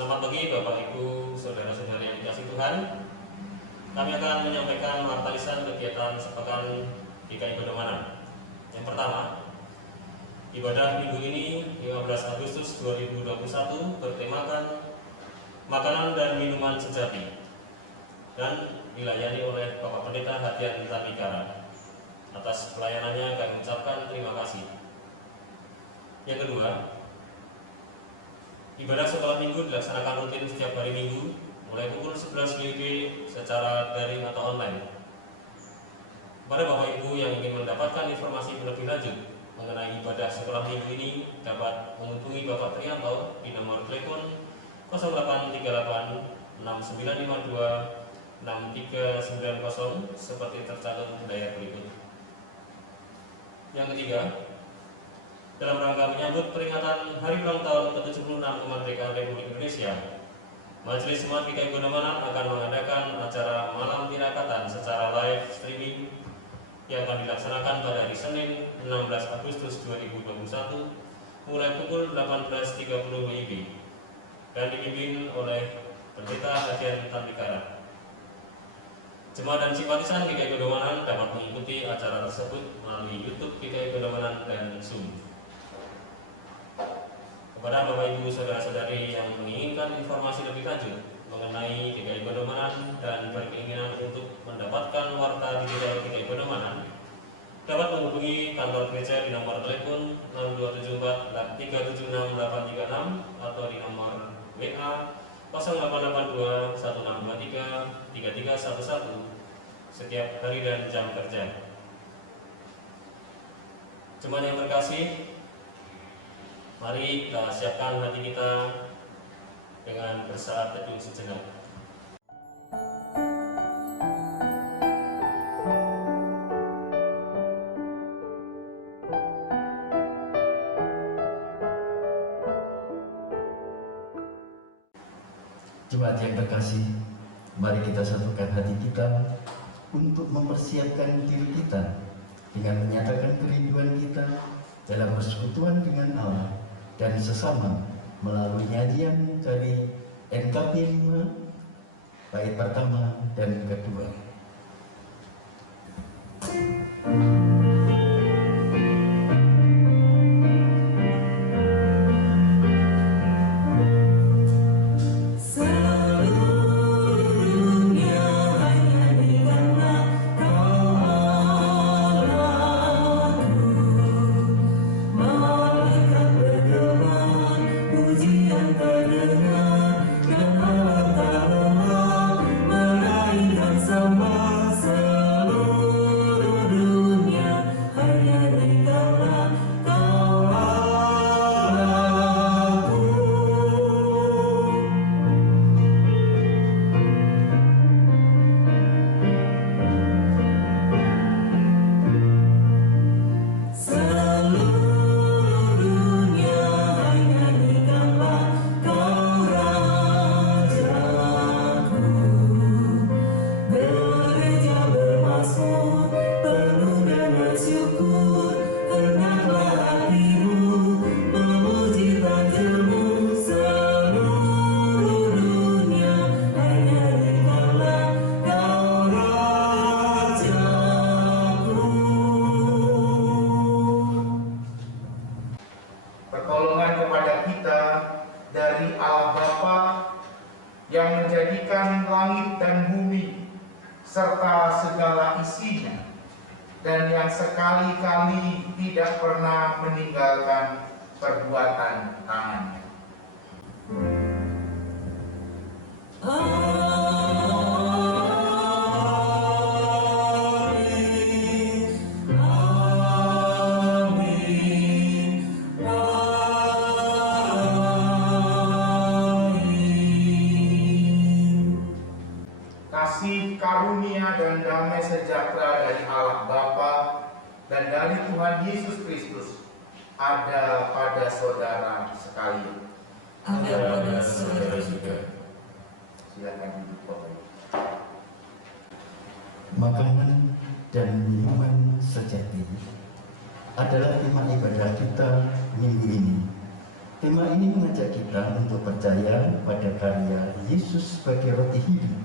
Selamat pagi Bapak Ibu, Saudara-saudari yang dikasihi Tuhan. Kami akan menyampaikan marta lisan kegiatan sepekan GKI Gondomanan. Yang pertama, ibadah minggu ini 15 Agustus 2021 bertemakan makanan dan minuman sejati dan dilayani oleh Bapak Pendeta Hadian Tabikara. Atas pelayanannya kami mengucapkan terima kasih. Yang kedua, ibadah sekolah minggu dilaksanakan rutin setiap hari Minggu mulai pukul 11 WIB secara daring atau online. Pada Bapak Ibu yang ingin mendapatkan informasi lebih lanjut mengenai ibadah sekolah minggu ini dapat menghubungi Bapak Trianto di nomor telepon 0838 6952 6390 seperti tercantum layar berikut. Yang ketiga, dalam rangka menyambut peringatan Hari Ulang Tahun ke-76 Kemerdekaan Republik Indonesia, Majelis Jemaat GKI Gondomanan akan mengadakan acara Malam Tirakatan secara live streaming yang akan dilaksanakan pada hari Senin 16 Agustus 2021 mulai pukul 18.30 WIB dan dipimpin oleh Pendeta Hadian Tabikara. Jemaat dan simpatisan GKI Gondomanan dapat mengikuti acara tersebut melalui YouTube GKI Gondomanan dan Zoom. Kepada Bapak Ibu Saudara-saudari yang menginginkan informasi lebih lanjut mengenai GKI Gondomanan dan berkeinginan untuk mendapatkan warta digital GKI Gondomanan, dapat menghubungi kantor gereja di nomor telepon 0274 376 836 atau di nomor WA 0882 1623 3311 setiap hari dan jam kerja. Jemaat yang terkasih, mari kita siapkan hati kita dengan bersaat teduh sejenak. Jemaat yang terkasih, mari kita satukan hati kita untuk mempersiapkan diri kita dengan menyatakan kerinduan kita dalam persekutuan dengan Allah dan sesama melalui nyanyian dari NKP 5 bait pertama dan kedua. Pertolongan kepada kita dari Allah Bapa yang menjadikan langit dan bumi serta segala isinya, dan yang sekali-kali tidak pernah meninggalkan perbuatan tangannya. Kasih karunia dan damai sejahtera dari Allah Bapa dan dari Tuhan Yesus Kristus ada pada saudara sekalian. Ada pada saudara juga. Silakan duduk Bapak Ibu. Makanan dan minuman sejati adalah tema ibadah kita minggu ini. Tema ini mengajak kita untuk percaya pada karya Yesus sebagai roti hidup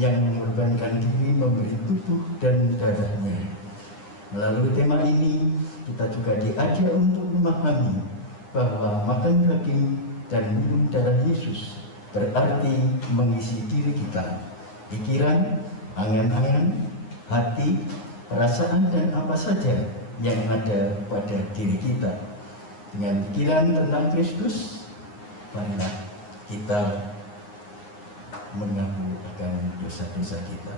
yang mengorbankan diri memberi tubuh dan darahnya. Melalui tema ini, kita juga diajak untuk memahami bahwa makan daging dan minum darah Yesus berarti mengisi diri kita, pikiran, angan-angan, hati, perasaan, dan apa saja yang ada pada diri kita. Dengan pikiran tentang Kristus, marilah kita mengaku akan dosa-dosa kita.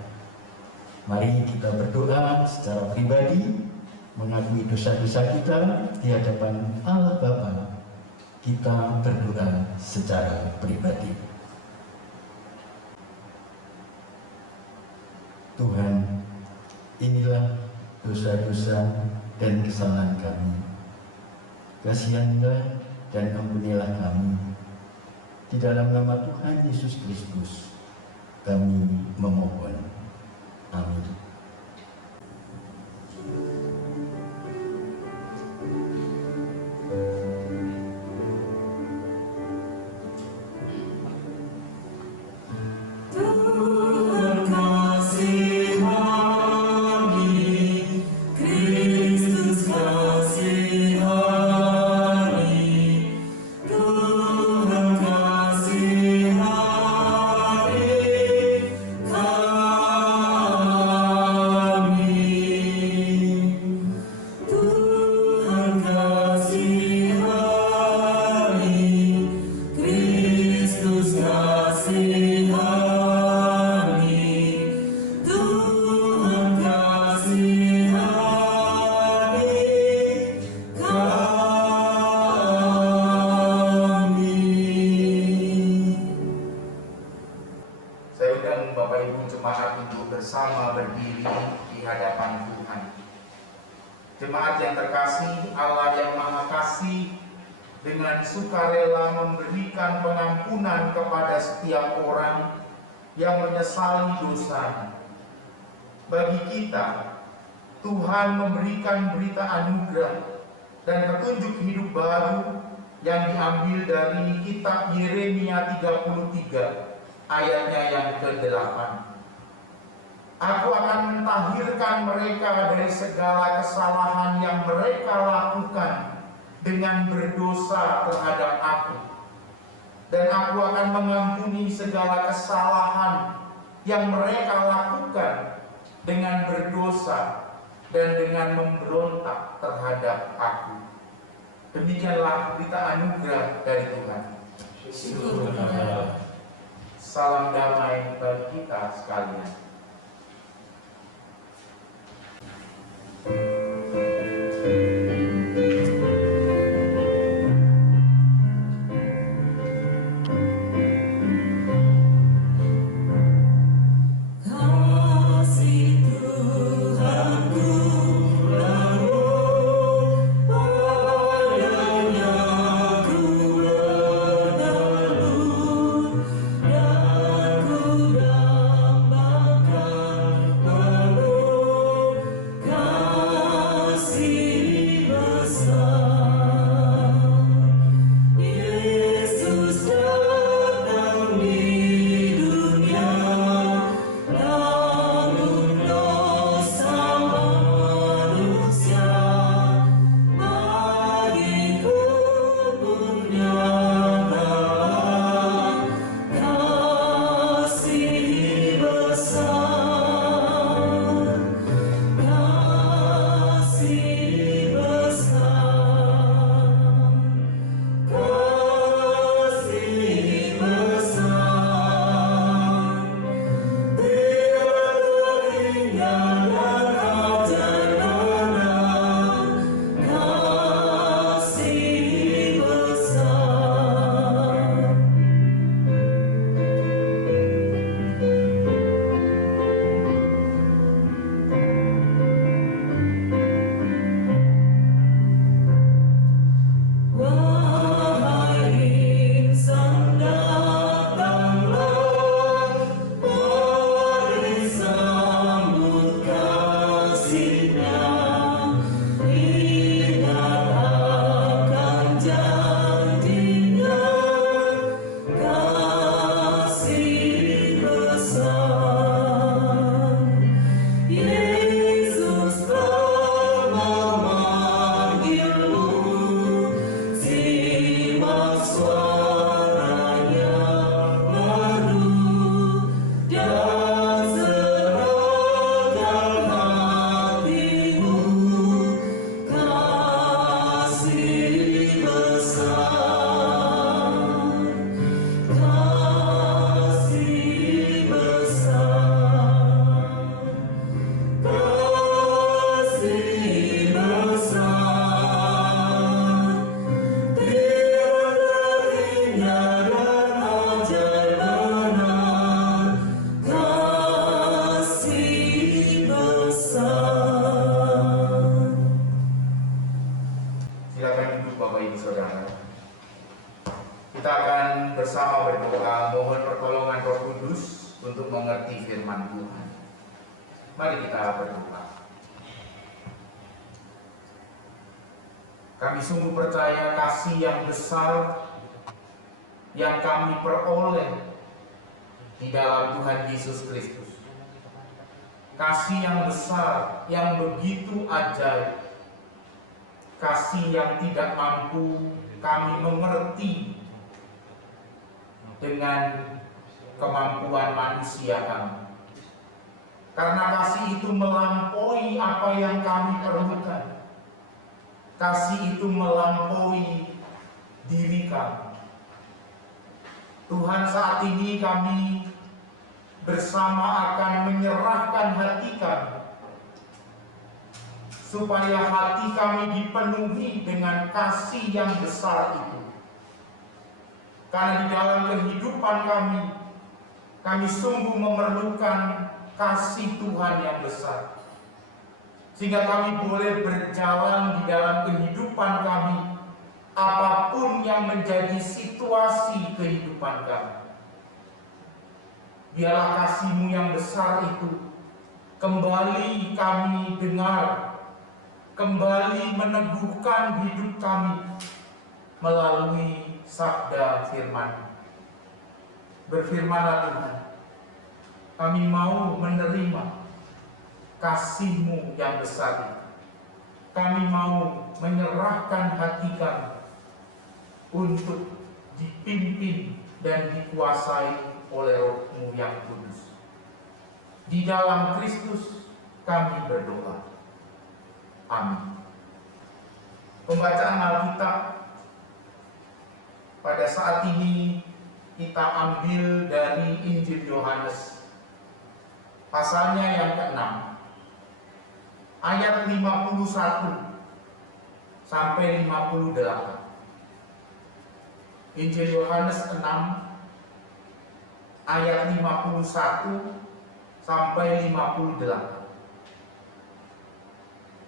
Mari kita berdoa secara pribadi, mengakui dosa-dosa kita di hadapan Allah Bapa. Kita berdoa secara pribadi. Tuhan, inilah dosa-dosa dan kesalahan kami. Kasihanilah dan ampunilah kami. Di dalam nama Tuhan Yesus Kristus, kami memohon. Amin. bersama berdiri di hadapan Tuhan. Jemaat yang terkasih, Allah yang Maha Kasih dengan sukarela memberikan pengampunan kepada setiap orang yang menyesali dosa. Bagi kita, Tuhan memberikan berita anugerah dan petunjuk hidup baru yang diambil dari kitab Yeremia 33 ayatnya yang ke-8. Aku akan mentahirkan mereka dari segala kesalahan yang mereka lakukan dengan berdosa terhadap aku. Dan aku akan mengampuni segala kesalahan yang mereka lakukan dengan berdosa dan dengan memberontak terhadap aku. Demikianlah berita anugerah dari Tuhan. Salam damai bagi kita sekalian. Bangga akan bersama berdoa mohon pertolongan Roh Kudus untuk mengerti firman Tuhan. Mari kita berdoa. Kami sungguh percaya kasih yang besar yang kami peroleh di dalam Tuhan Yesus Kristus. Kasih yang besar, yang begitu ajaib. Kasih yang tidak mampu kami mengerti dengan kemampuan manusia kami. Karena kasih itu melampaui apa yang kami perlukan. Kasih itu melampaui diri kami. Tuhan, saat ini kami bersama akan menyerahkan hati kami, supaya hati kami dipenuhi dengan kasih yang besar itu. Karena di dalam kehidupan kami sungguh memerlukan kasih Tuhan yang besar. Sehingga kami boleh berjalan di dalam kehidupan kami, apapun yang menjadi situasi kehidupan kami. Biarlah kasih-Mu yang besar itu kembali kami dengar, kembali meneguhkan hidup kami melalui sabda firman. Berfirmanlah Tuhan, kami mau menerima kasih-Mu yang besar itu. Kami mau menyerahkan hati kami untuk dipimpin dan dikuasai oleh Roh-Mu yang kudus. Di dalam Kristus kami berdoa. Amin. Pembacaan Alkitab pada saat ini kita ambil dari Injil Yohanes pasalnya yang ke-6 ayat 51 sampai 58. Injil Yohanes 6 ayat 51 sampai 58.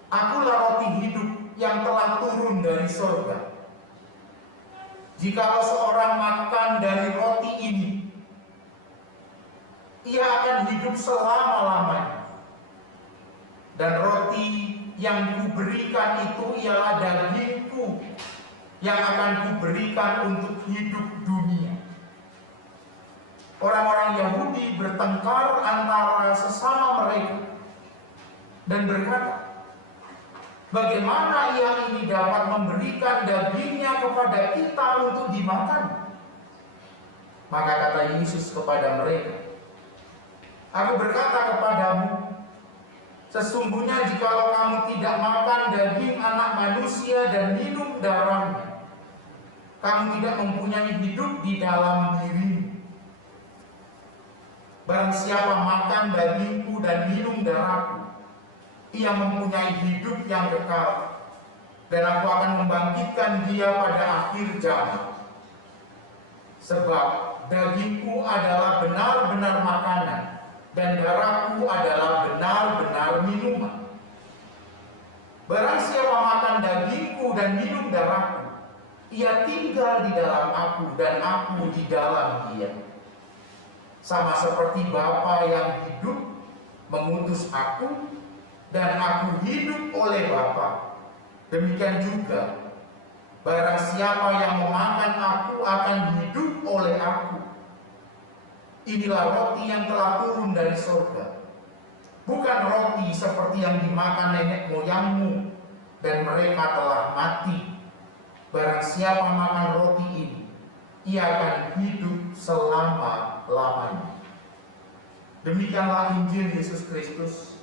Akulah roti hidup yang telah turun dari surga. Jikalau seorang makan dari roti ini, ia akan hidup selama-lamanya. Dan roti yang kuberikan itu ialah dagingku yang akan kuberikan untuk hidup dunia. Orang-orang Yahudi bertengkar antara sesama mereka dan berkata, bagaimana ia ini dapat memberikan dagingnya kepada kita untuk dimakan? Maka kata Yesus kepada mereka, aku berkata kepadamu, sesungguhnya jikalau kamu tidak makan daging anak manusia dan minum darahnya, kamu tidak mempunyai hidup di dalam dirimu. Barang siapa makan dagingku dan minum darahku, ia mempunyai hidup yang kekal, dan aku akan membangkitkan dia pada akhir zaman. Sebab dagingku adalah benar-benar makanan, dan darahku adalah benar-benar minuman. Barang siapa makan dagingku dan minum darahku, ia tinggal di dalam aku dan aku di dalam dia. Sama seperti Bapa yang hidup mengutus aku, dan aku hidup oleh Bapa, demikian juga barang siapa yang memakan aku akan hidup oleh aku. Inilah roti yang telah turun dari surga, bukan roti seperti yang dimakan nenek moyangmu dan mereka telah mati. Barang siapa makan roti ini, ia akan hidup selama-lamanya. Demikianlah Injil Yesus Kristus.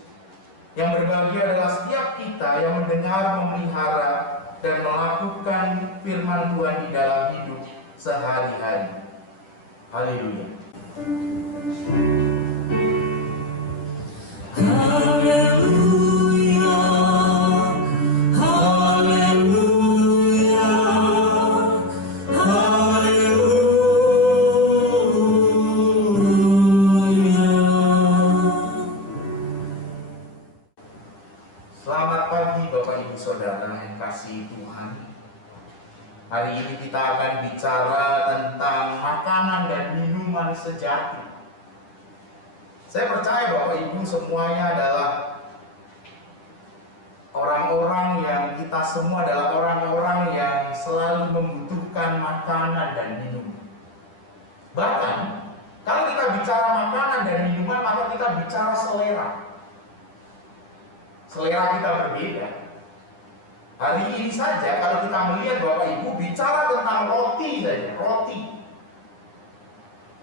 Yang berbahagia adalah setiap kita yang mendengar, memelihara, dan melakukan firman Tuhan di dalam hidup sehari-hari. Haleluya. Haleluya, haleluya, haleluya. Selamat pagi Bapak Ibu Saudara yang kasih Tuhan. Hari ini kita akan bicara tentang minuman sejati. Saya percaya Bapak Ibu semuanya adalah orang-orang yang kita semua adalah orang-orang yang selalu membutuhkan makanan dan minuman. Bahkan kalau kita bicara makanan dan minuman, maka kita bicara selera. Selera kita berbeda. Hari ini saja kalau kita melihat Bapak Ibu bicara tentang roti saja, roti.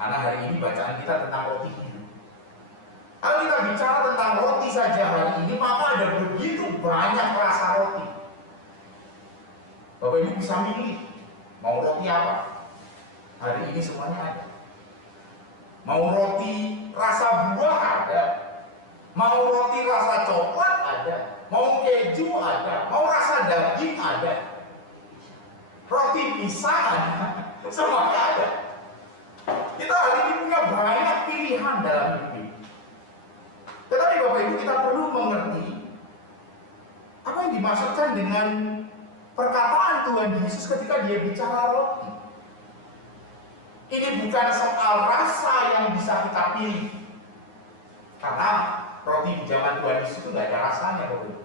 Karena hari ini bacaan kita tentang roti hidup. Kalau kita bicara tentang roti saja hari ini, maka ada begitu banyak rasa roti. Bapak Ibu bisa milih mau roti apa. Hari ini semuanya ada. Mau roti rasa buah ada, mau roti rasa coklat ada, mau keju ada, mau rasa daging ada, roti pisang ada, semuanya ada. Kita hari ini punya banyak pilihan dalam hidup ini. Tetapi Bapak Ibu kita perlu mengerti apa yang dimaksudkan dengan perkataan Tuhan Yesus ketika dia bicara roti. Ini bukan soal rasa yang bisa kita pilih. Karena roti di zaman Tuhan Yesus itu nggak ada rasanya, Bapak Ibu.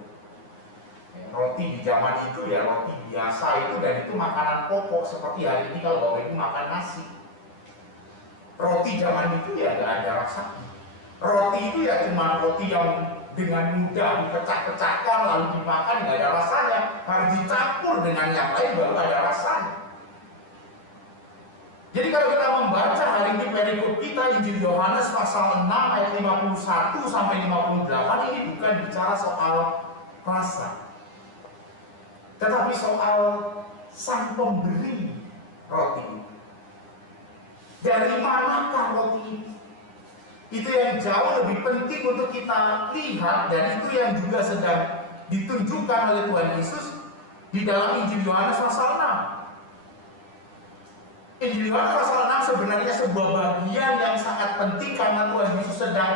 Roti di zaman itu ya roti biasa itu, dan itu makanan pokok seperti hari ini kalau Bapak Ibu makan nasi. Roti zaman itu ya nggak ada rasanya. Roti itu ya cuma roti yang dengan mudah dipecah-pecahkan lalu dimakan, nggak ada rasanya. Harus dicampur dengan yang lain baru ada rasanya. Jadi kalau kita membaca hari ini perikop kita Injil Yohanes pasal 6 ayat 51 sampai 58, ini bukan bicara soal rasa, tetapi soal sang pemberi roti itu. Dari manakah roti itu? Itu yang jauh lebih penting untuk kita lihat, dan itu yang juga sedang ditunjukkan oleh Tuhan Yesus di dalam Injil Yohanes pasal 6. Injil Yohanes pasal 6 sebenarnya sebuah bagian yang sangat penting karena Tuhan Yesus sedang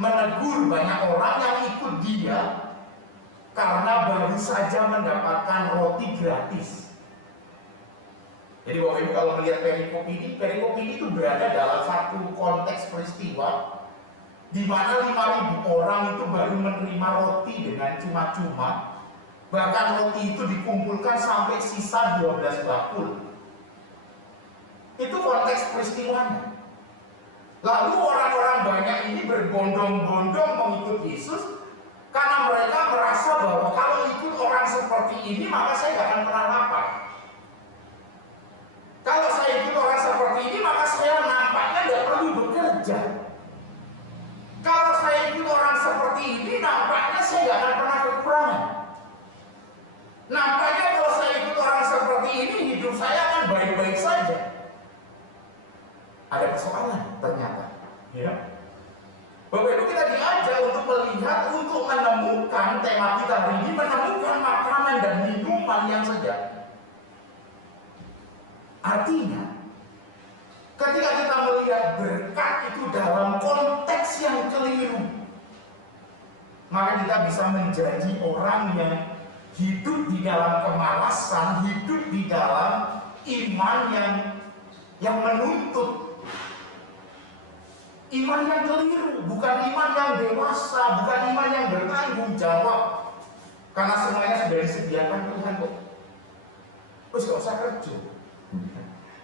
menegur banyak orang yang ikut dia karena baru saja mendapatkan roti gratis. Jadi Bapak Ibu kalau melihat perikop ini itu berada dalam satu konteks peristiwa di mana 5.000 orang itu baru menerima roti dengan cuma-cuma. Bahkan roti itu dikumpulkan sampai sisa 12 bakul. Itu konteks peristiwanya. Lalu orang-orang banyak ini berbondong-bondong mengikut Yesus karena mereka merasa bahwa kalau ikut orang seperti ini maka saya tidak akan pernah lapar. Kalau saya ikut orang seperti ini maka saya nampaknya tidak perlu bekerja. Kalau saya ikut orang seperti ini nampaknya saya tidak akan pernah kekurangan. Nampaknya kalau saya ikut orang seperti ini hidup saya akan baik-baik saja. Ada persoalan ternyata, ya. Bapak Ibu kita diajak untuk melihat, untuk menemukan tema kita hari ini, menemukan makanan dan minuman yang sejati. Artinya, ketika kita melihat berkat itu dalam konteks yang keliru, maka kita bisa menjadi orang yang hidup di dalam kemalasan, hidup di dalam iman yang menuntut. Iman yang keliru, bukan iman yang dewasa, bukan iman yang bertanggung jawab. Karena semuanya sudah disediakan Tuhan kok. Terus gak usah kerja.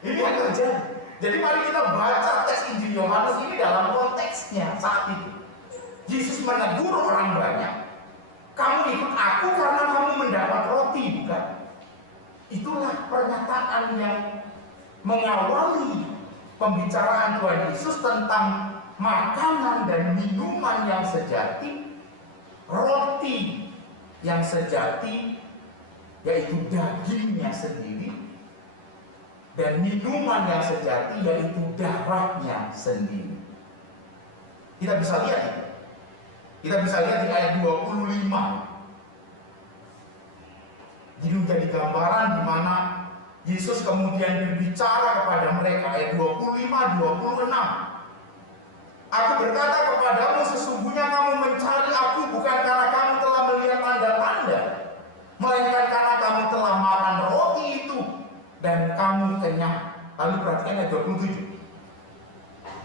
Ini yang terjadi. Jadi mari kita baca teks Injil Yohanes ini dalam konteksnya saat itu. Yesus menegur orang banyak. Kamu ikut aku karena kamu mendapat roti, bukan? Itulah pernyataan yang mengawali pembicaraan Tuhan Yesus tentang makanan dan minuman yang sejati, roti yang sejati, yaitu dagingnya sendiri, dan minuman yang sejati, yaitu darahnya sendiri. Kita bisa lihat itu. Kita bisa lihat di ayat 25. Jadi menjadi gambaran di mana Yesus kemudian berbicara kepada mereka, ayat 25-26. Aku berkata kepadamu, sesungguhnya kamu mencari aku bukan karena kamu telah melihat tanda-tanda, melainkan karena kamu telah makan roti itu dan kamu kenyang. Lalu perhatikan ayat 27.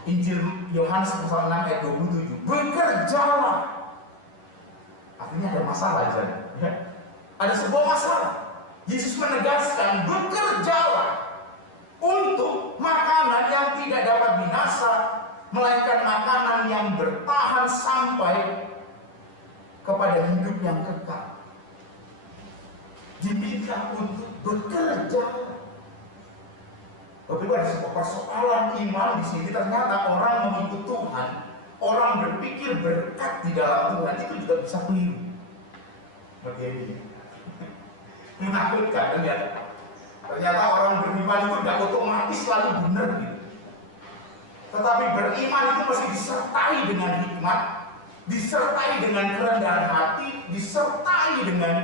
Injil Yohanes pasal 6 ayat 27. Bekerjalah. Artinya ada masalah di sana. Ya. Ada sebuah masalah. Yesus menegaskan, bekerjalah untuk makanan yang tidak dapat binasa, melainkan makanan yang bertahan sampai kepada hidup yang kekal. Diminta untuk bekerja. Tapi ada sebuah persoalan iman di sini. Ternyata orang mengikut Tuhan, orang berpikir berkat di dalam Tuhan itu juga bisa keliru. Begini, menakutkan ternyata. Ternyata orang beriman itu tidak otomatis selalu benar gitu. Tetapi beriman itu mesti disertai dengan hikmat, disertai dengan kerendahan hati, disertai dengan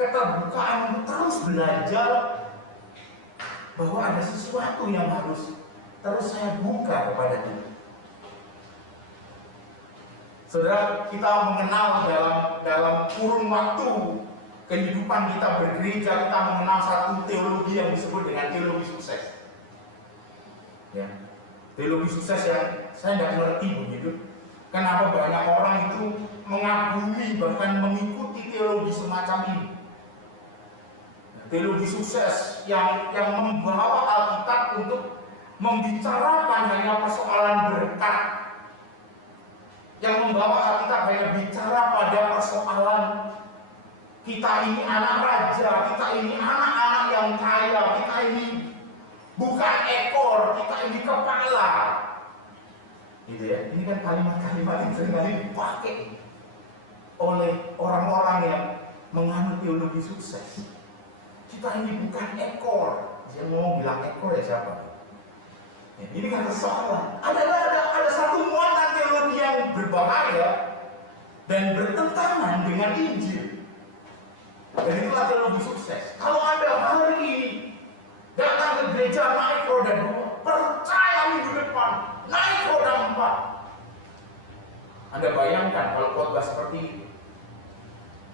keterbukaan, terus belajar bahwa ada sesuatu yang harus terus saya buka kepada Tuhan. Saudara, kita mengenal dalam kurun waktu kehidupan kita bergereja, kita mengenal satu teologi yang disebut dengan teologi sukses. Ya, teologi sukses yang saya tidak mengerti begitu. Kenapa banyak orang itu mengagumi bahkan mengikuti teologi semacam ini? Teologi sukses yang membawa Alkitab untuk membicarakan hanya persoalan berkat, yang membawa Alkitab hanya bicara pada persoalan kita ini anak raja, kita ini anak-anak yang kaya, kita ini bukan ekor, kita ini kepala. Gitu ya. Ini kan kalimat-kalimat yang seringkali dipakai oleh orang-orang yang menganut teologi sukses. Kita ini bukan ekor. Saya mau bilang ekor ya siapa? Ya, ini kan persoalan. Ada satu muatan teologi yang berbahaya dan bertentangan dengan Injil. Dan itulah teologi sukses. Kalau Anda hari ini datang ke gereja naik roda 2, percaya minggu depan naik roda 4. Anda bayangkan kalau khotbah seperti itu.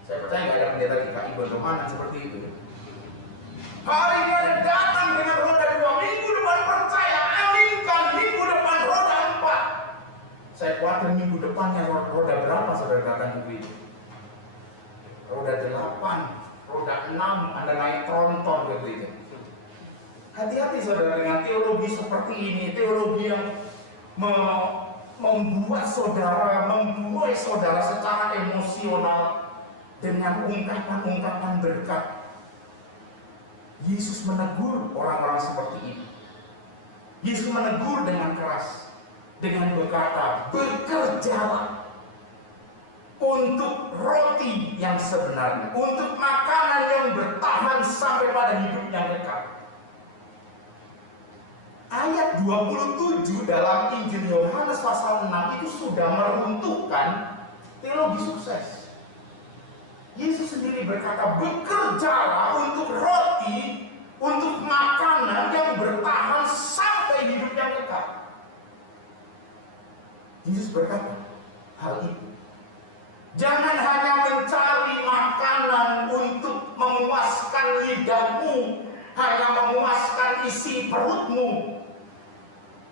Saya percaya nggak ada pendeta GKI Bondoman seperti itu. Hari ini Anda datang dengan roda 2, minggu depan percaya, aminkan minggu depan roda 4. Saya khawatir minggu depannya roda berapa saudara datang ke gereja? Roda 8, roda 6, Anda naik tronton ke gereja. Hati-hati saudara dengan teologi seperti ini, teologi yang membuat saudara, membuai saudara secara emosional dengan ungkapan-ungkapan berkat. Yesus menegur orang-orang seperti ini. Yesus menegur dengan keras, dengan berkata, bekerjalah untuk roti yang sebenarnya, untuk makanan yang bertahan sampai pada hidup yang kekal. Ayat 27 dalam Injil Yohanes pasal 6 itu sudah meruntuhkan teologi sukses. Yesus sendiri berkata, bekerjalah untuk roti, untuk makanan yang bertahan sampai hidup yang kekal. Yesus berkata hal itu. Jangan hanya mencari makanan untuk memuaskan lidahmu, hanya memuaskan isi perutmu,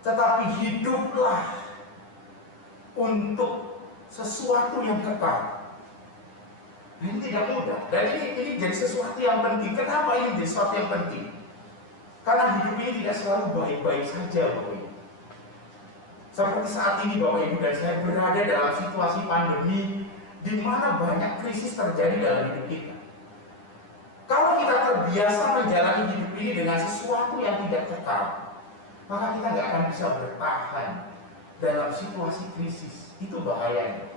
tetapi hiduplah untuk sesuatu yang kekal. Ini tidak mudah, dan ini jadi sesuatu yang penting. Kenapa ini jadi sesuatu yang penting? Karena hidup ini tidak selalu baik-baik saja, Bapak Ibu. Seperti saat ini Bapak Ibu dan saya berada dalam situasi pandemi di mana banyak krisis terjadi dalam hidup kita. Kalau kita terbiasa menjalani hidup ini dengan sesuatu yang tidak kekal, maka kita nggak akan bisa bertahan dalam situasi krisis. Itu bahayanya.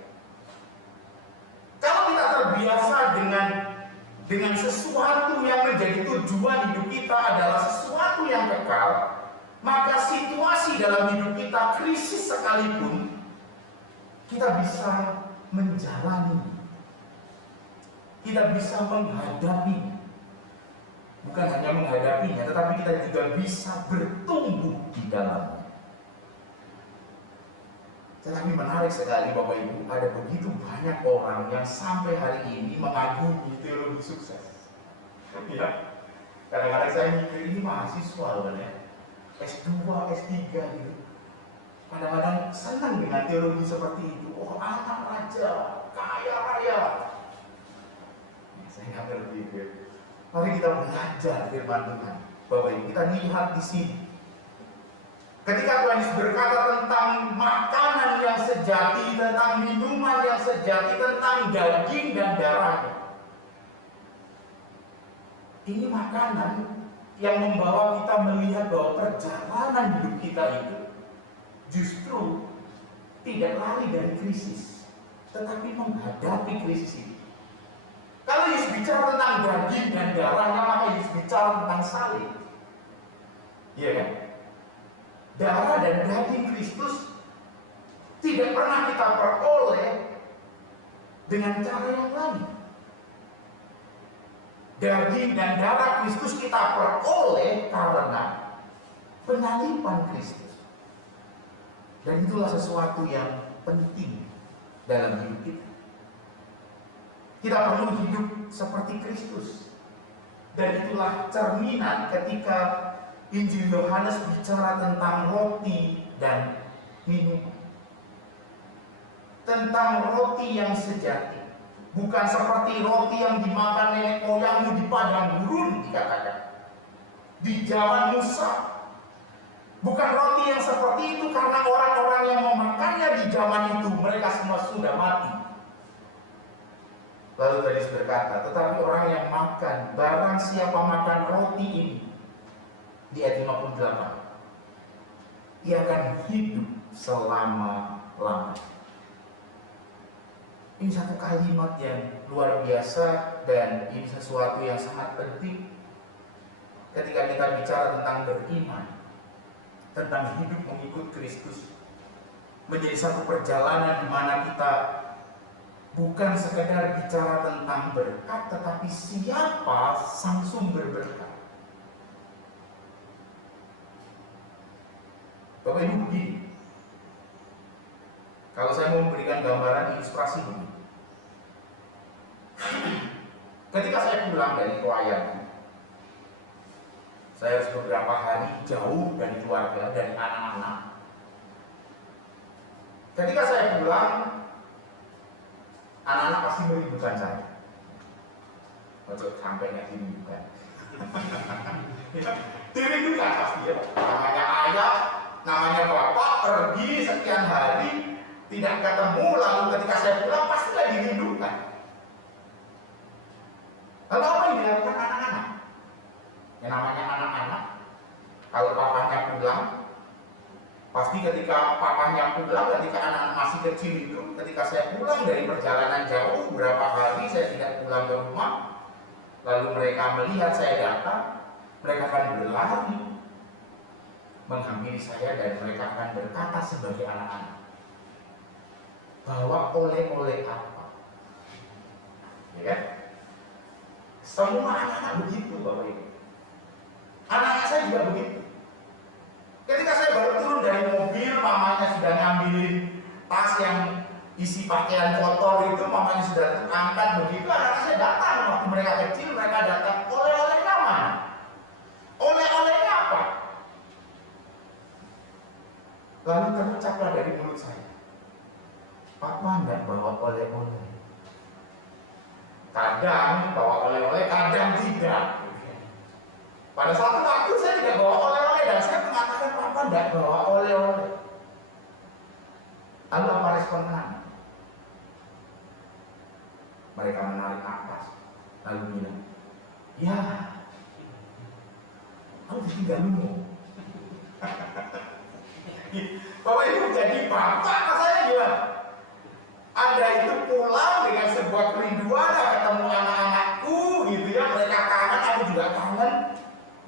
Kalau kita terbiasa dengan sesuatu yang menjadi tujuan hidup kita adalah sesuatu yang kekal, maka situasi dalam hidup kita krisis sekalipun kita bisa menjalani, kita bisa menghadapi, bukan hanya menghadapinya, tetapi kita juga bisa bertumbuh di dalamnya. Tetapi menarik sekali Bapak Ibu, ada begitu banyak orang yang sampai hari ini mengagumi teologi sukses. Ya, kadang-kadang saya mikir ini mahasiswa kan ya, S2, S3 gitu. kadang-kadang senang dengan teologi seperti itu. Oh, anak raja, kaya raya. Saya nggak ngerti. Mari kita belajar firman Tuhan. Bapak Ibu, kita lihat di sini. Ketika Tuhan Yesus berkata tentang makanan yang sejati, tentang minuman yang sejati, tentang daging dan darahnya. Ini makanan yang membawa kita melihat bahwa perjalanan hidup kita itu justru tidak lari dari krisis, tetapi menghadapi krisis ini. Kalau Yesus bicara tentang daging dan darahnya, maka Yesus bicara tentang salib. Iya kan? Darah dan daging Kristus tidak pernah kita peroleh dengan cara yang lain. Daging dan darah Kristus kita peroleh karena penyaliban Kristus. Dan itulah sesuatu yang penting dalam hidup kita. Kita perlu hidup seperti Kristus. Dan itulah cerminan ketika Injil Yohanes bicara tentang roti dan minuman. Tentang roti yang sejati. Bukan seperti roti yang dimakan nenek moyangmu di padang gurun dikatakan. Di zaman Musa. Bukan roti yang seperti itu karena orang-orang yang memakannya di zaman itu mereka semua sudah mati. Lalu tadi berkata, tetapi orang yang makan, barang siapa makan roti ini, di ayat 58, ia akan hidup selama-lamanya. Ini satu kalimat yang luar biasa dan ini sesuatu yang sangat penting ketika kita bicara tentang beriman, tentang hidup mengikut Kristus. Menjadi satu perjalanan di mana kita bukan sekedar bicara tentang berkat, tetapi siapa sang sumber berkat. Bapak Ibu begini, kalau saya mau memberikan gambaran ilustrasi begini. Ketika saya pulang dari pelayanan, saya harus beberapa hari jauh dari keluarga, dari anak-anak. Ketika saya pulang, anak-anak pasti merindukan saya. Untuk sampai nggak dirindukan. Dirindukan pasti ya. Namanya ayah, namanya bapak pergi sekian hari tidak ketemu, lalu ketika saya pulang pasti nggak dirindukan. Lalu apa yang dilakukan anak-anak? Yang namanya anak-anak, kalau papanya pulang, pasti ketika papanya pulang, ketika anak-anak masih kecil itu, ketika saya pulang dari perjalanan jauh, berapa hari saya tidak pulang ke rumah, lalu mereka melihat saya datang, mereka akan berlari menghampiri saya dan mereka akan berkata sebagai anak-anak, bawa oleh-oleh apa? Ya kan? Semua anak-anak begitu Bapak Ibu. Anak-anak saya juga begitu. Ketika saya baru turun dari mobil, mamanya sudah ngambilin tas yang isi pakaian kotor itu, mamanya sudah angkat begitu, anak-anak saya datang. Waktu mereka kecil, mereka datang, oleh-olehnya mana? Oleh-olehnya apa? Lalu terucaplah dari mulut saya, Papa enggak bawa oleh-oleh. Kadang bawa oleh-oleh, kadang tidak. Pada suatu waktu saya tidak bawa oleh-oleh dan saya mengatakan Papa enggak bawa oleh-oleh. Lalu apa respon anak? Mereka menarik nafas, lalu bilang, ya, aku ditinggal dulu. Bapak Ibu jadi bapak, saya gimana? Anda itu pulang dengan sebuah kerinduan, ketemu anak-anakku gitu ya, mereka kangen, aku juga kangen.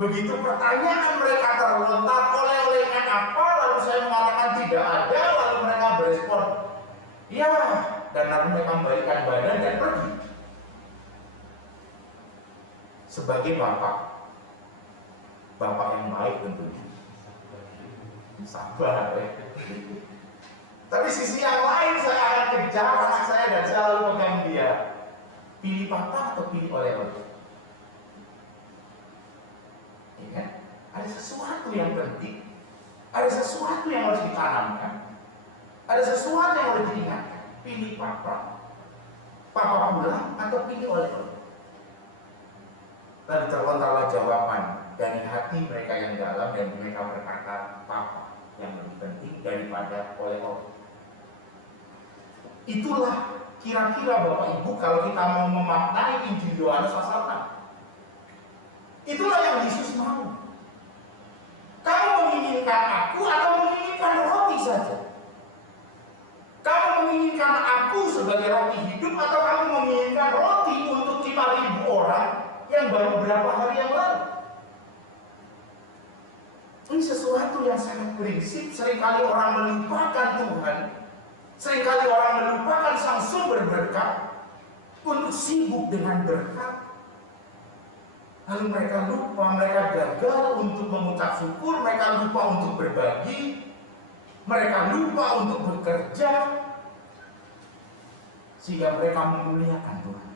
Begitu pertanyaan mereka terlontar, oleh-olehnya apa, lalu saya mengatakan tidak ada, lalu mereka berespon, iya, dan lalu mereka kembalikan badan dan pergi. Sebagai bapak, bapak yang baik tentunya, sabar ya. Tapi sisi yang lain saya akan kejar anak saya dan saya lalu pegang dia. Pilih papa atau pilih oleh-oleh? Ya kan? Ada sesuatu yang penting Ada sesuatu yang harus ditanamkan. Ada sesuatu yang harus diingatkan. Pilih papa. Papa pulang atau pilih oleh-oleh. Lalu terlontarlah jawaban dari hati mereka yang dalam dan mereka berkata, papa yang lebih penting daripada oleh-oleh. Itulah kira-kira Bapak Ibu kalau kita mau memaknai Injil Yohanes pasal 6. Itulah yang Yesus mau. Kamu menginginkan aku atau menginginkan roti saja? Kamu menginginkan aku sebagai roti hidup atau kamu menginginkan roti untuk 5.000 orang yang baru beberapa hari yang lalu? Ini sesuatu yang sangat prinsip. Seringkali orang melupakan Tuhan. Seringkali orang melupakan sang sumber berkat untuk sibuk dengan berkat. Lalu mereka lupa, mereka gagal untuk mengucap syukur, mereka lupa untuk berbagi, mereka lupa untuk bekerja, sehingga mereka memuliakan Tuhan.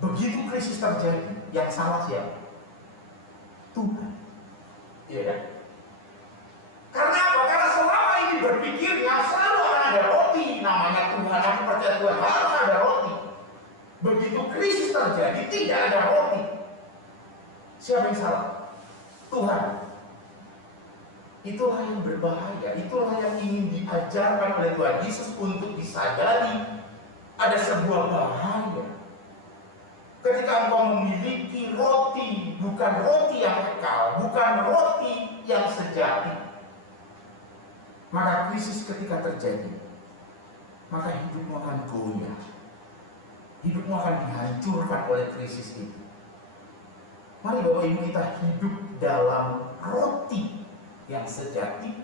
Begitu krisis terjadi, yang salah siapa? Tuhan. Iya kan? Karena apa? Karena selama ini berpikirnya selalu akan ada roti, namanya Tuhan, aku percaya Tuhan, harus ada roti. Begitu krisis terjadi, tidak ada roti. Siapa yang salah? Tuhan. Itulah yang berbahaya. Itulah yang ingin diajarkan oleh Tuhan Yesus untuk disadari ada sebuah bahaya. Ketika engkau memiliki roti, bukan roti yang kekal, bukan roti yang sejati, maka krisis ketika terjadi, maka hidupmu akan goyah. Hidupmu akan dihancurkan oleh krisis itu. Mari Bapak Ibu kita hidup dalam roti yang sejati,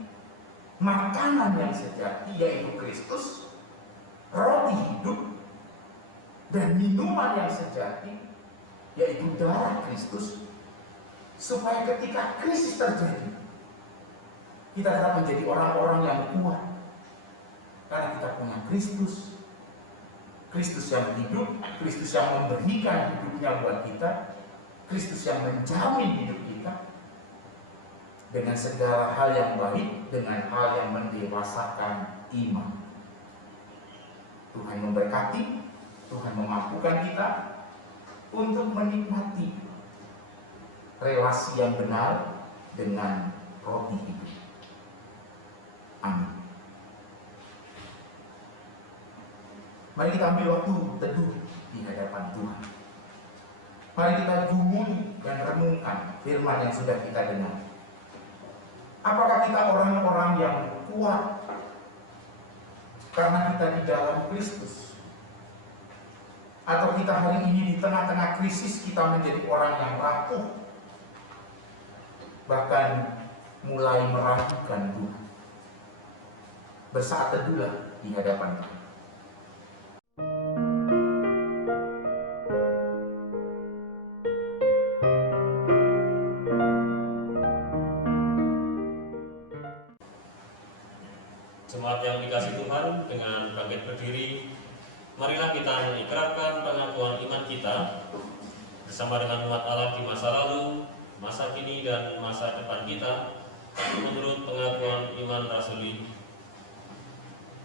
makanan yang sejati, yaitu Kristus, roti hidup, dan minuman yang sejati, yaitu darah Kristus, supaya ketika krisis terjadi, kita tetap menjadi orang-orang yang kuat. Karena kita punya Kristus. Kristus yang hidup, Kristus yang memberikan hidupnya buat kita, Kristus yang menjamin hidup kita dengan segala hal yang baik, dengan hal yang mendewasakan iman. Tuhan memberkati, Tuhan memampukan kita untuk menikmati relasi yang benar dengan roti hidup. Amin. Mari kita ambil waktu teduh di hadapan Tuhan. Mari kita gumuli dan renungkan firman yang sudah kita dengar. Apakah kita orang-orang yang kuat karena kita di dalam Kristus? Atau kita hari ini di tengah-tengah krisis kita menjadi orang yang rapuh, bahkan mulai meragukan Tuhan? Bersaat teduhlah di hadapan Tuhan. Jemaat yang dikasih Tuhan, dengan bangkit berdiri, marilah kita mengikrarkan pengakuan iman kita bersama dengan umat Allah di masa lalu, masa kini, dan masa depan kita menurut pengakuan iman rasuli.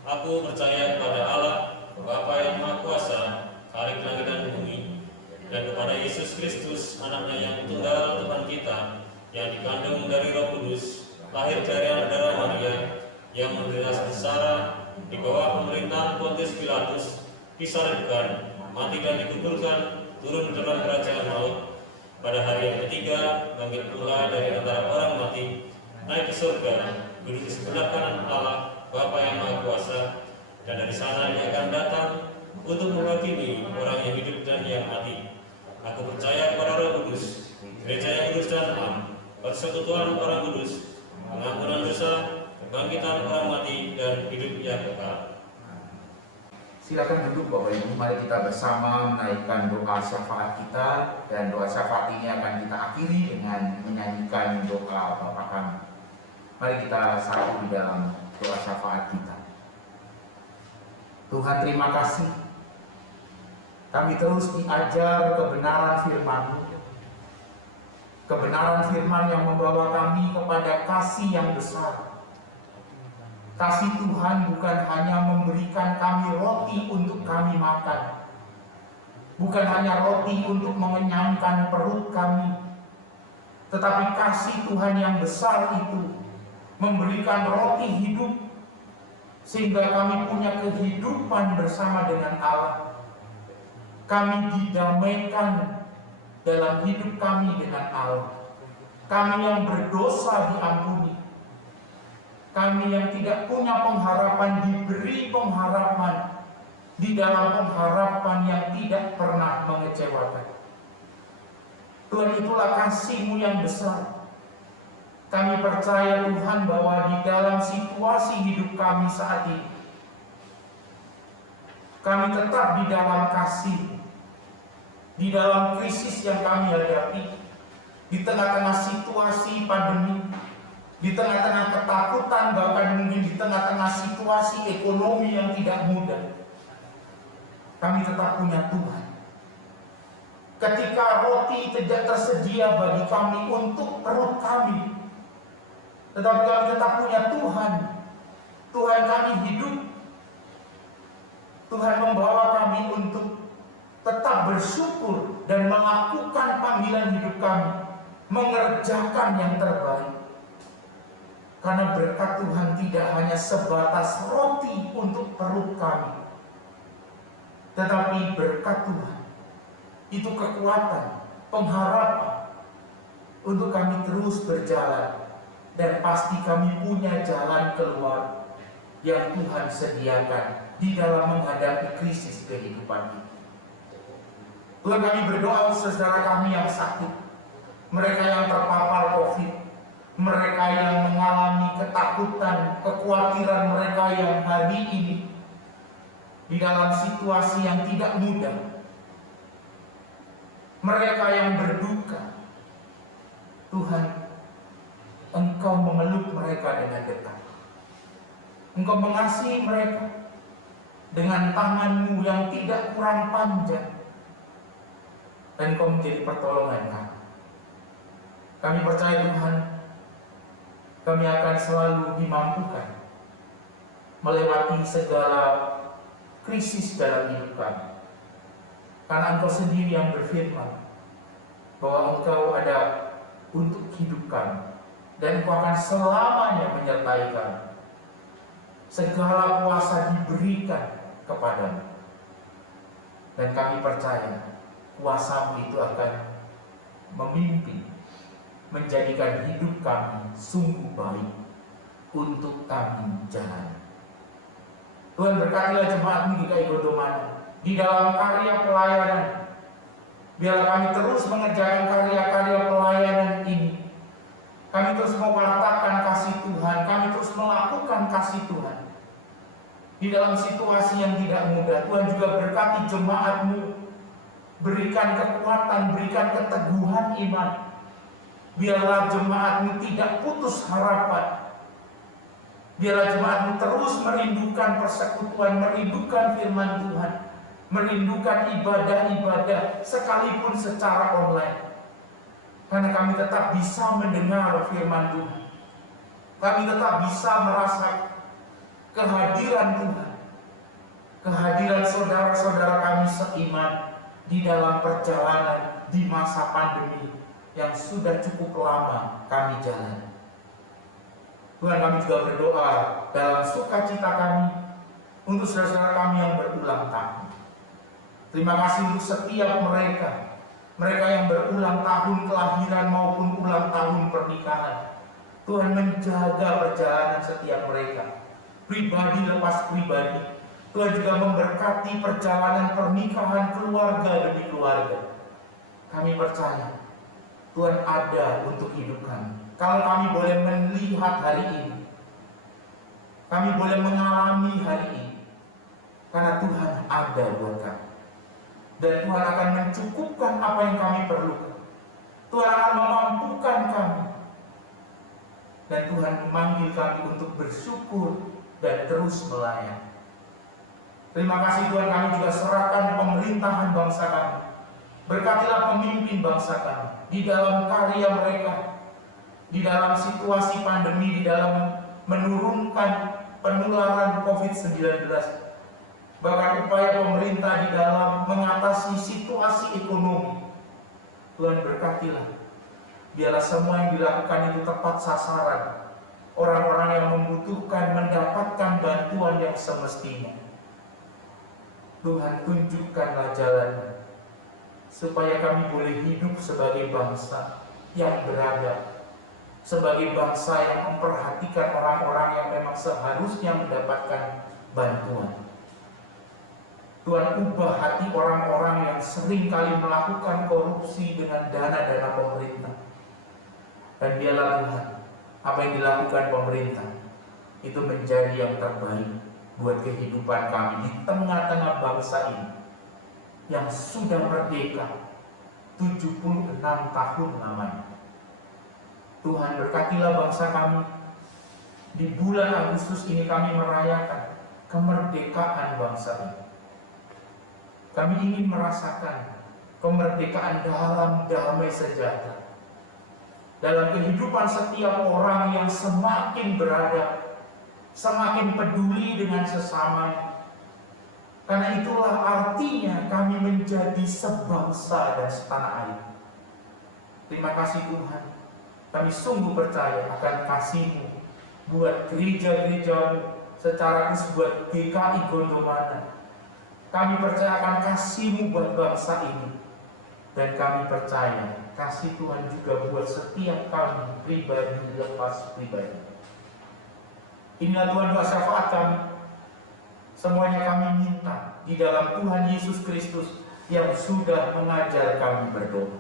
Aku percaya kepada Allah, Bapa yang Maha Kuasa, Khalik langit dan bumi, dan kepada Yesus Kristus, Anaknya yang tunggal Tuhan kita, yang dikandung dari Roh Kudus, lahir dari anak darah Maria, yang menderita sengsara di bawah pemerintahan Pontius Pilatus, disalibkan, mati dan dikuburkan, turun dalam kerajaan maut, pada hari yang ketiga bangkit pula dari antara orang mati, naik ke surga, duduk di sebelah kanan Allah Bapa yang Maha Kuasa, dan dari sana Dia akan datang untuk menghakimi orang yang hidup dan yang mati. Aku percaya kepada Roh Kudus, gereja yang kudus dan am, persekutuan orang kudus, pengampunan dosa, kebangkitan orang mati, dan hidup yang kekal. Silakan duduk Bapak Ibu, mari kita bersama menaikkan doa syafaat kita, dan doa syafaat ini akan kita akhiri dengan menyanyikan doa Bapa kami. Mari kita satu di dalam doa syafaat kita. Tuhan, terima kasih. Kami terus diajar kebenaran firman-Mu, kebenaran firman yang membawa kami kepada kasih yang besar. Kasih Tuhan bukan hanya memberikan kami roti untuk kami makan, bukan hanya roti untuk mengenyangkan perut kami, tetapi kasih Tuhan yang besar itu memberikan roti hidup sehingga kami punya kehidupan bersama dengan Allah. Kami didamaikan dalam hidup kami dengan Allah. Kami yang berdosa diampuni. Kami yang tidak punya pengharapan diberi pengharapan di dalam pengharapan yang tidak pernah mengecewakan. Tuhan, itulah kasih-Mu yang besar. Kami percaya Tuhan bahwa di dalam situasi hidup kami saat ini, kami tetap di dalam kasih, di dalam krisis yang kami hadapi, di tengah-tengah situasi pandemi, di tengah-tengah ketakutan, bahkan mungkin di tengah-tengah situasi ekonomi yang tidak mudah. Kami tetap punya Tuhan. Ketika roti tidak tersedia bagi kami untuk perut kami, tetapi kami tetap punya Tuhan. Tuhan kami hidup. Tuhan membawa kami untuk tetap bersyukur dan melakukan panggilan hidup kami, mengerjakan yang terbaik. Karena berkat Tuhan tidak hanya sebatas roti untuk perut kami, tetapi berkat Tuhan itu kekuatan, pengharapan untuk kami terus berjalan. Dan pasti kami punya jalan keluar yang Tuhan sediakan di dalam menghadapi krisis kehidupan ini. Tuhan, kami berdoa untuk saudara kami yang sakit, mereka yang terpapar COVID, mereka yang mengalami ketakutan, kekhawatiran mereka yang hari ini di dalam situasi yang tidak mudah, mereka yang berduka. Tuhan, Engkau memeluk mereka dengan dekat. Engkau mengasihi mereka dengan tangan-Mu yang tidak kurang panjang, dan Engkau menjadi pertolongan kami. Kami percaya Tuhan, kami akan selalu dimampukan melewati segala krisis dalam hidup kami, karena Engkau sendiri yang berfirman bahwa Engkau ada untuk hidup kami, dan Engkau akan selamanya menyertai kami. Segala kuasa diberikan kepadamu, dan kami percaya kuasa-Mu itu akan memimpin, menjadikan hidup kami sungguh baik untuk kami jalan. Tuhan, berkatilah jemaat-Mu di GKI Gondomana di dalam karya pelayanan. Biarlah kami terus mengerjakan karya-karya pelayanan ini. Kami terus mewartakan kasih Tuhan, kami terus melakukan kasih Tuhan di dalam situasi yang tidak mudah. Tuhan juga berkati jemaat-Mu, berikan kekuatan, berikan keteguhan iman. Biarlah jemaat-Mu tidak putus harapan. Biarlah jemaat-Mu terus merindukan persekutuan, merindukan firman Tuhan, merindukan ibadah-ibadah sekalipun secara online. Karena kami tetap bisa mendengar firman Tuhan. Kami tetap bisa merasa kehadiran Tuhan, kehadiran saudara-saudara kami seiman di dalam perjalanan di masa pandemi yang sudah cukup lama kami jalani. Tuhan, kami juga berdoa dalam sukacita kami untuk saudara-saudara kami yang berulang tahun. Terima kasih untuk setiap mereka yang berulang tahun kelahiran maupun ulang tahun pernikahan. Tuhan, menjaga perjalanan setiap mereka, pribadi lepas pribadi. Tuhan juga memberkati perjalanan pernikahan keluarga demi keluarga. Kami percaya Tuhan ada untuk hidup kami. Kalau kami boleh melihat hari ini, kami boleh mengalami hari ini, karena Tuhan ada buat kami. Dan Tuhan akan mencukupkan apa yang kami perlukan. Tuhan akan memampukan kami. Dan Tuhan memanggil kami untuk bersyukur dan terus melayani. Terima kasih Tuhan, kami juga serahkan pemerintahan bangsa kami Berkatilah pemimpin bangsa kami di dalam karya mereka, di dalam situasi pandemi, di dalam menurunkan penularan COVID-19, bahkan upaya pemerintah di dalam mengatasi situasi ekonomi. Tuhan berkatilah, biarlah semua yang dilakukan itu tepat sasaran. Orang-orang yang membutuhkan mendapatkan bantuan yang semestinya. Tuhan, tunjukkanlah jalannya, supaya kami boleh hidup sebagai bangsa yang beradab, sebagai bangsa yang memperhatikan orang-orang yang memang seharusnya mendapatkan bantuan. Tuhan, ubah hati orang-orang yang seringkali melakukan korupsi dengan dana-dana pemerintah. Dan biarlah Tuhan, apa yang dilakukan pemerintah itu menjadi yang terbaik buat kehidupan kami di tengah-tengah bangsa ini yang sudah merdeka 76 tahun lamanya. Tuhan, berkatilah bangsa kami. Di bulan Agustus ini kami merayakan kemerdekaan bangsa ini. Kami ingin merasakan kemerdekaan dalam damai sejahtera, dalam kehidupan setiap orang yang semakin beradab, semakin peduli dengan sesamanya. Karena itulah artinya kami menjadi sebangsa dan setanah air. Terima kasih Tuhan, kami sungguh percaya akan kasih-Mu buat gereja-gereja-Mu, secara khusus buat GKI Gondomana. Kami percaya akan kasih-Mu buat bangsa ini. Dan kami percaya kasih Tuhan juga buat setiap kami pribadi lepas pribadi. Inilah Tuhan doa syafaat kami. Semuanya kami minta di dalam Tuhan Yesus Kristus yang sudah mengajar kami berdoa.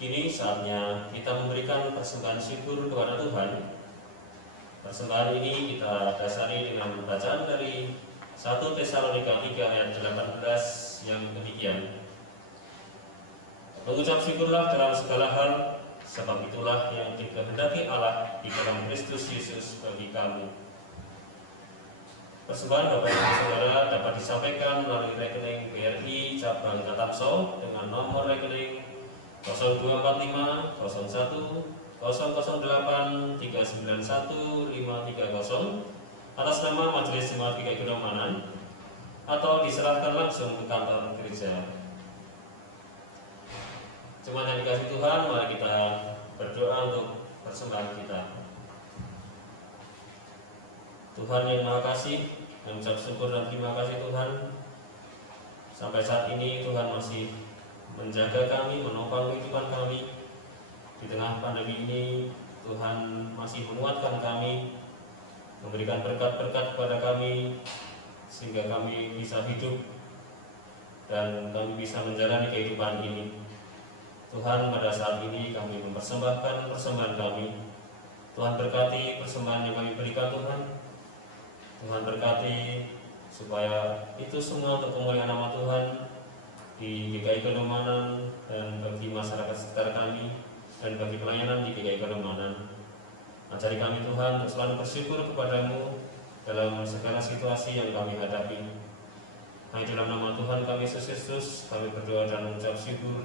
Kini saatnya kita memberikan persembahan syukur kepada Tuhan. Persembahan ini kita dasari dengan bacaan dari 1 Tesalonika 3 ayat 18 yang demikian. Mengucap syukurlah dalam segala hal, sebab itulah yang dikehendaki Allah di dalam Kristus Yesus bagi kami. Persembahan Bapak Ibu Saudara dapat disampaikan melalui rekening BRI Cabang Katamso dengan nomor rekening 0245 01 008 391 530 atas nama Majelis Jemaat GKI Gondomana, atau diserahkan langsung ke kantor gereja. Jemaat yang dikasihi Tuhan, mari kita berdoa untuk persembahan kita. Tuhan yang Maha Kasih, mengucap syukur dan terima kasih Tuhan. Sampai saat ini Tuhan masih menjaga kami, menopang kehidupan kami. Di tengah pandemi ini, Tuhan masih menguatkan kami, memberikan berkat-berkat kepada kami, sehingga kami bisa hidup dan kami bisa menjalani kehidupan ini. Tuhan, pada saat ini kami mempersembahkan persembahan kami. Tuhan berkati persembahan yang kami berikan Tuhan. Tuhan berkati supaya itu semua untuk kemuliaan nama Tuhan di GKI Kanomanan dan bagi masyarakat sekitar kami dan bagi pelayanan di GKI Kanomanan. Ajari kami Tuhan untuk selalu bersyukur kepadamu dalam segala situasi yang kami hadapi. Hanya dalam nama Tuhan kami Yesus Kristus kami berdoa dan mengucap syukur.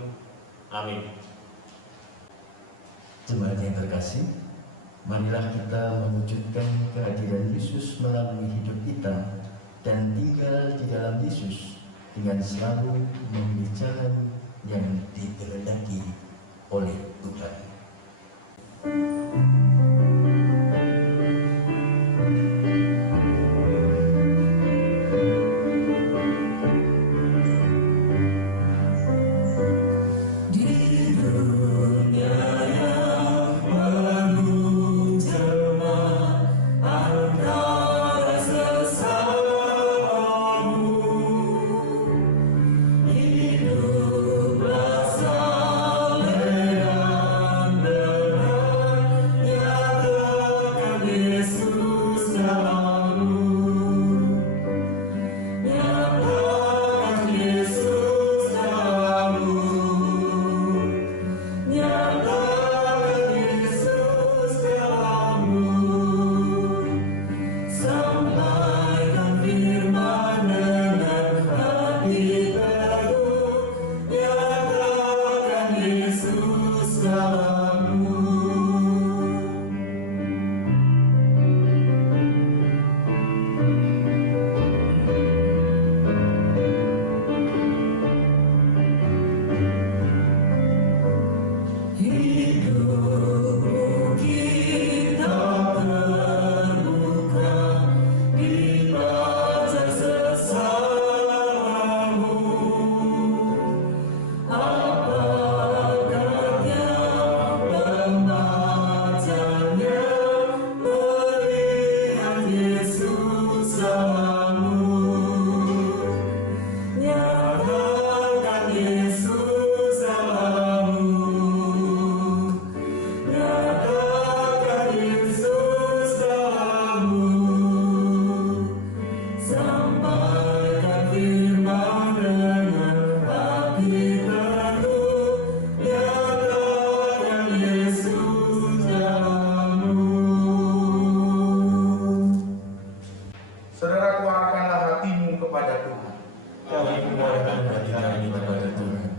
Amin. Jemaat yang terkasih, marilah kita mewujudkan kehadiran Yesus melalui hidup kita dan tinggal di dalam Yesus dengan selalu memilih jalan yang dikehendaki oleh Tuhan.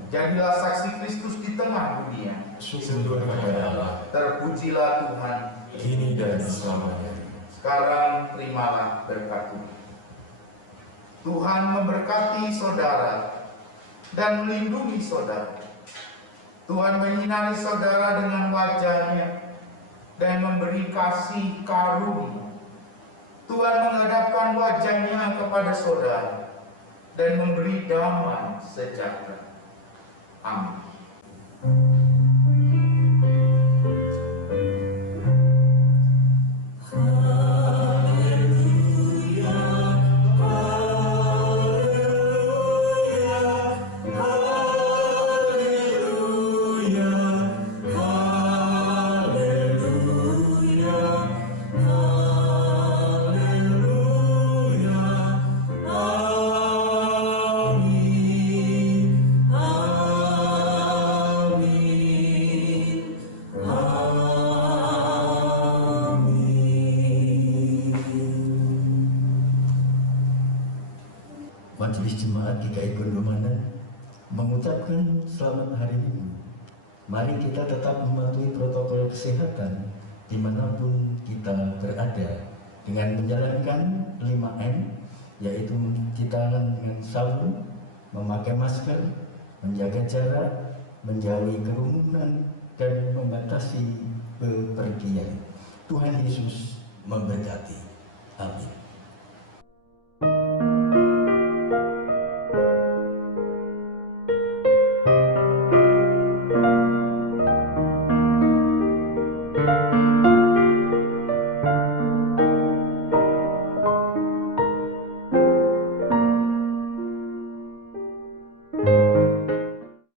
Jadilah saksi Kristus di tengah dunia. Syukur kepada Allah, Terpujilah Tuhan. kini dan selamanya. Sekarang terimalah berkat Tuhan. Tuhan memberkati saudara dan melindungi saudara. Tuhan menyinari saudara dengan wajah-Nya dan memberi kasih karunia. Tuhan menghadapkan wajah-Nya kepada saudara dan memberi damai sejahtera. Amin. Majelis Jemaat GKI Kanomanan mengucapkan selamat hari Minggu. Mari kita tetap mematuhi protokol kesehatan dimanapun kita berada dengan menjalankan 5M, yaitu mencuci tangan dengan sabun, memakai masker, menjaga jarak, menjauhi kerumunan, dan membatasi bepergian. Tuhan Yesus memberkati. Amin.